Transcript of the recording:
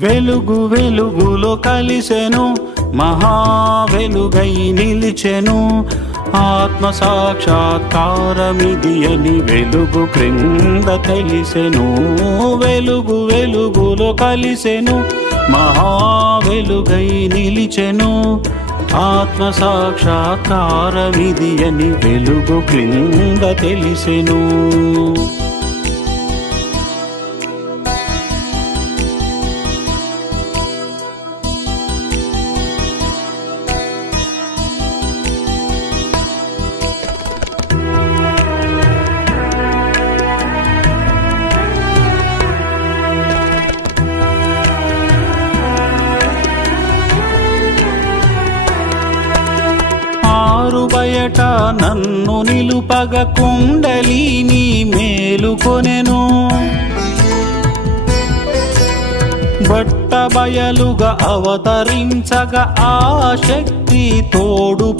వెలుగు వెలుగులో కలిసెను, మహా వెలుగై నిలిచెను. ఆత్మ సాక్షాత్కారమిది అని వెలుగు క్రింద తెలిసెను. వెలుగు వెలుగులో కలిసెను, మహా వెలుగై నిలిచెను. ఆత్మ సాక్షాత్కారమిది అని వెలుగు క్రింద తెలిసెను. బయట నన్ను నిలుపగ కుండలిని మేలుకొనెను. బట్ట బయలుగా అవతరించగా ఆ శక్తి తోడు